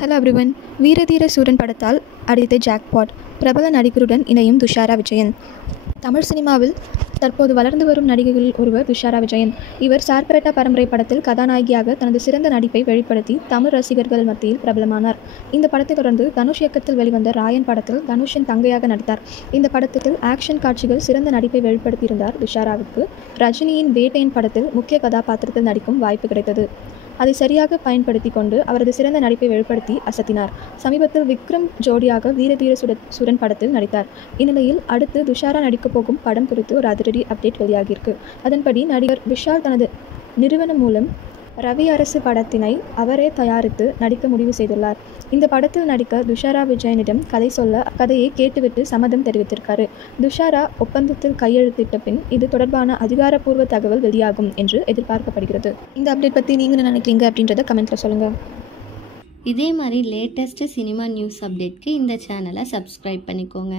Hello everyone. வீரதீர சூரன் படத்தால் அடித்த jackpot. பிரபல நடிகருடன் இணையும் துஷாரா விஜயன். தமிழ் சினிமாவில் தற்போது வளர்ந்து வரும் நடிகைகளில் ஒருவர் துஷாரா விஜயன். இவர் சார்பேட்டா பரம்பரை படத்தில் கதாநாயகியாக தனது சிறந்த நடிப்பை வெளிப்படுத்தி தமிழ் ரசிகர்கள் மத்தியில் பிரபலமானார். இந்த படத்தை தொடர்ந்து தனுஷ் இயக்கத்தில் வெளிவந்த ராயன் படத்தில் தனுஷின் தங்கையாக நடித்தார். இந்த படத்தில் ஆக்ஷன் காட்சிகள் சிறந்த நடிப்பை வெளிப்படுத்தியிருந்தார் துஷாராவுக்கு. ரஜினியின் வேட்டையன் படத்தில் முக்கிய கதாபாத்திரத்தில் நடிக்கும் வாய்ப்பு கிடைத்தது. அதை சரியாக பயன்படுத்தி கொண்டு அவரது சிறந்த நடிப்பை வெளிப்படுத்தி அசத்தினார். சமீபத்தில் விக்ரம் ஜோடியாக வீரதீர சூரன் படத்தில் நடித்தார். இந்நிலையில் அடுத்து துஷாரா நடிக்கப் போகும் படம் குறித்து ஒரு அதிரடி அப்டேட் வெளியாகியிருக்கு. அதன்படி நடிகர் விஷால் தனது நிறுவனம் மூலம் ரவி அரசு படத்தினை அவரே தயாரித்து நடிக்க முடிவு செய்துள்ளார். இந்த படத்தில் நடிக்க துஷாரா விஜயனிடம் கதை சொல்ல கதையை கேட்டுவிட்டு சம்மதம் தெரிவித்திருக்காரு. துஷாரா ஒப்பந்தத்தில் கையெழுத்திட்ட பின் இது தொடர்பான அதிகாரப்பூர்வ தகவல் வெளியாகும் என்று எதிர்பார்க்கப்படுகிறது. இந்த அப்டேட் பற்றி நீங்கள் என்ன நினைக்கிறீங்க அப்படின்றத கமெண்ட்ல சொல்லுங்க. இதே மாதிரி லேட்டஸ்ட் சினிமா நியூஸ் அப்டேட்க்கு இந்த சேனலை சப்ஸ்கிரைப் பண்ணிக்கோங்க.